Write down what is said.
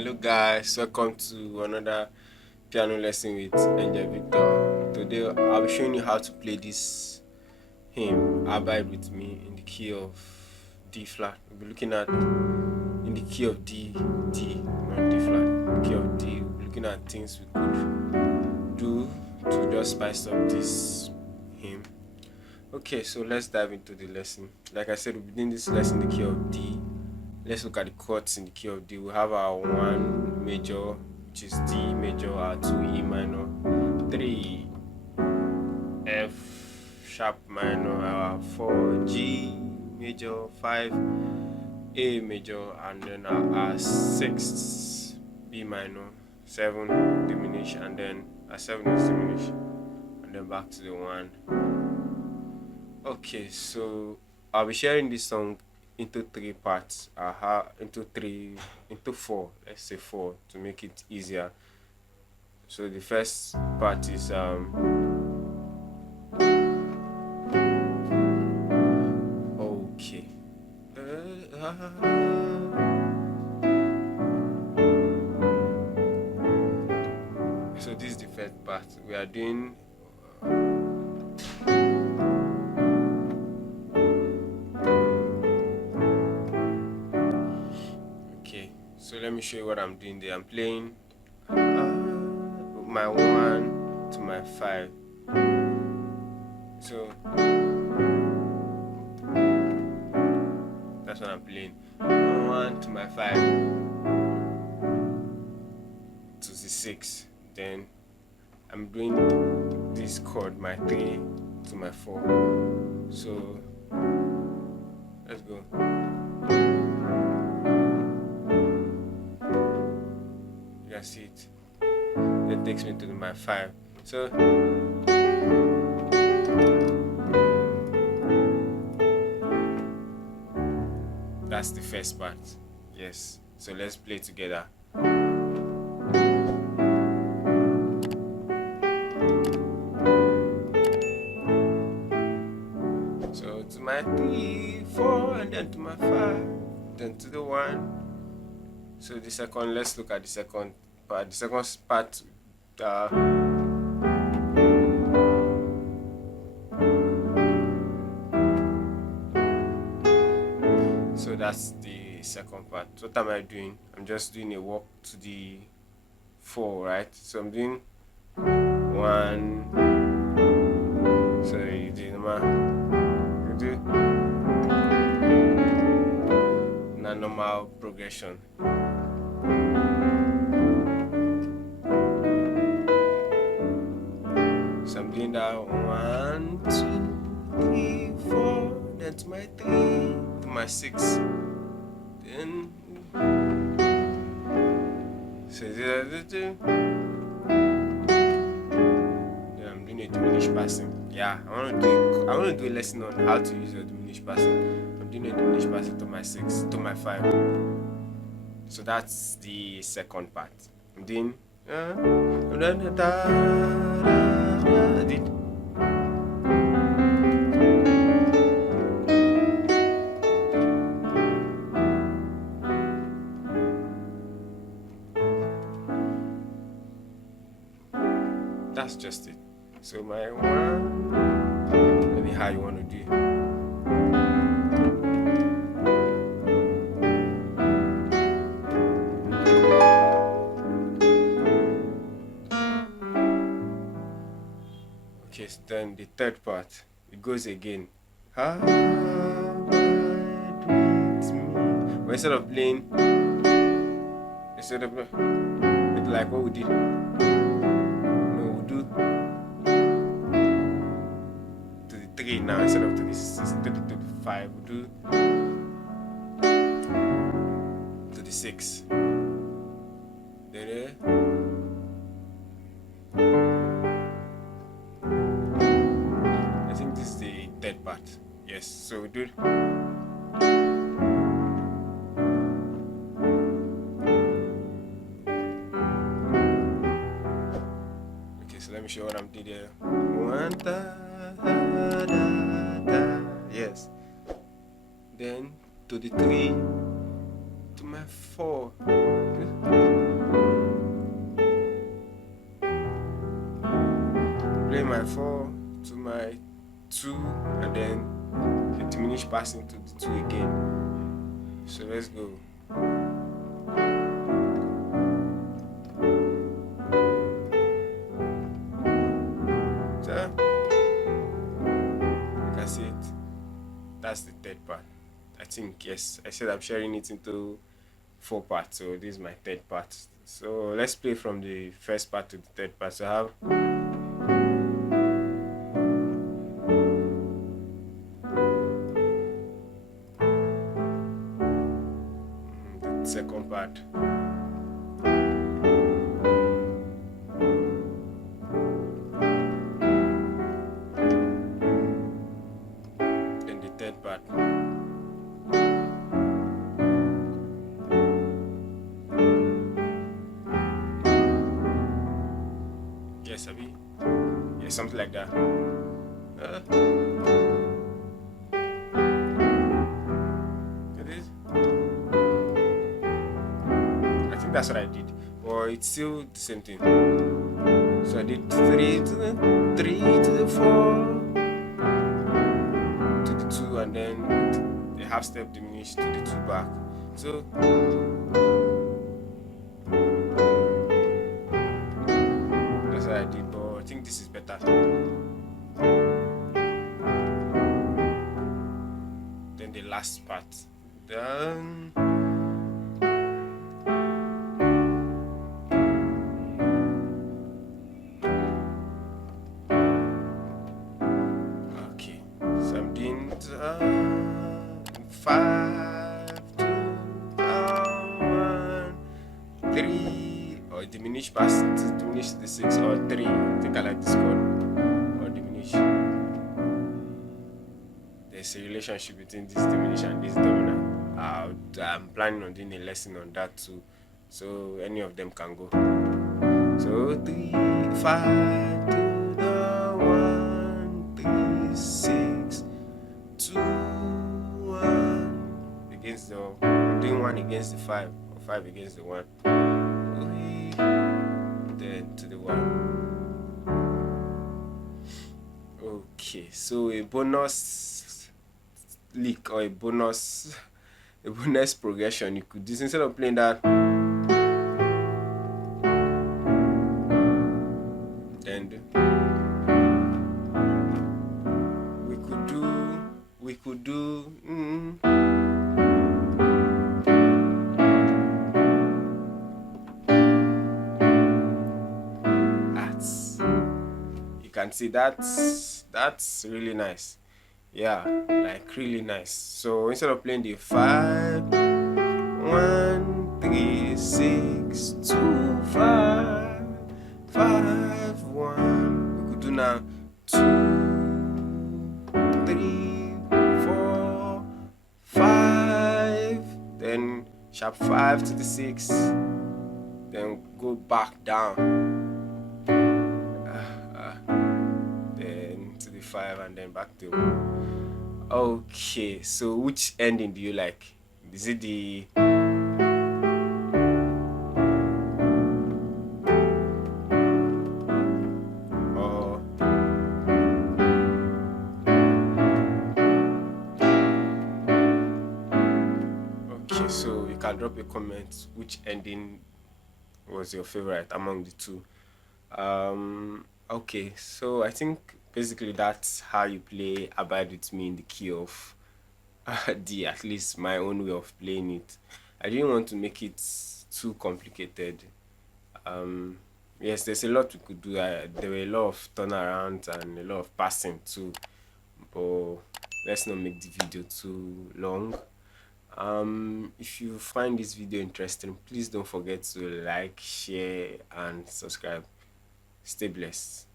Hello guys, welcome to another piano lesson with Angel Victor. Today I'll be showing you how to play this hymn, Abide With Me, in the key of D flat. We'll be looking at in the key of D, not D flat, the key of D. We'll be looking at things we could do to just spice up this hymn. Okay, so let's dive into the lesson. Like I said, we'll be doing this lesson in the key of D. Let's look at the chords in the key of D. We have our 1 major, which is D major, our 2 E minor, 3 F sharp minor, our 4 G major, 5 A major, and then our 6 B minor, 7 diminish, and then our 7 is diminish, and then back to the 1. Okay, so I'll be sharing this song into 3 parts, into 4, let's say 4, to make it easier. So the first part is okay. So this is the first part. We are doing so let me show you what I'm doing there. I'm playing my 1 to my 5. So that's what I'm playing. 1 to my 5 to the 6. Then I'm doing this chord, my 3 to my 4. So let's go. You see it. That takes me to my 5. So that's the first part. Yes. So let's play together. So to my 3, 4, and then to my 5, then to the 1. So the second, let's look at the second part. The second part, so that's the second part. What am I doing? I'm just doing a walk to the 4, right? So I'm doing 1. So you do normal progression. So I'm doing that 1, 2, 3, 4, then to my 3, to my 6, then so then I'm doing a diminished passing. Yeah, I want to do a lesson on how to use a diminished passing. I'm doing a diminished passing to my 6, to my 5. So that's the second part. I'm doing that's just it. So my 1, maybe how you want to do it. Okay, so then the third part, it goes again. But instead of playing, like what we did, no, we'll do to the 3 now instead of to the 6, to the 5. We'll do to the 6. I think this is the third part. Yes, so we do. Okay, so let me show you what I'm doing there. 1 da, da, da, da. Yes. Then to the 3, to my 4. Play my 4 to my 2, and then the diminished passing to the 2 again. So let's go. So you can see it. That's the third part. I think, yes, I said I'm sharing it into 4 parts, so this is my third part. So let's play from the first part to the third part. So I have the second part. Then the third part. Yes, Abi. Yeah, something like that. It is. I think that's what I did. Or it's still the same thing. So I did 3 to the 4 to the 2, and then the half step diminished to the 2 back. So that's what I did, but I think this is better. Then the last part. Then okay, so I'm doing 5 to 1, 3, or diminish pass to diminish the 6, or 3. I think I like this one, or diminish. There's a relationship between this diminish and this dominant. I'm planning on doing a lesson on that too, so any of them can go. So 3, 5 to the 1, 3, 6, 2, 1 against the. I'm doing 1 against the 5, or 5 against the 1. 3, then to the 1. Okay, so a bonus lick, or a bonus progression you could do, instead of playing that, and we could do that's, you can see that's really nice. Yeah, like really nice. So instead of playing the 5, 1, 3, 6, 2, 5, 5, 1, we could do now 2, 3, 4, 5, then sharp 5 to the 6, then go back down, then to the 5, and then back to 1. Okay, so which ending do you like? Is it the or okay, so you can drop a comment which ending was your favorite among the two. Okay, so I think basically that's how you play Abide With Me in the key of D, at least my own way of playing it. I didn't want to make it too complicated. Yes, there's a lot we could do. There were a lot of turnarounds and a lot of passing too, but let's not make the video too long. If you find this video interesting, please don't forget to like, share, and subscribe. Stay blessed.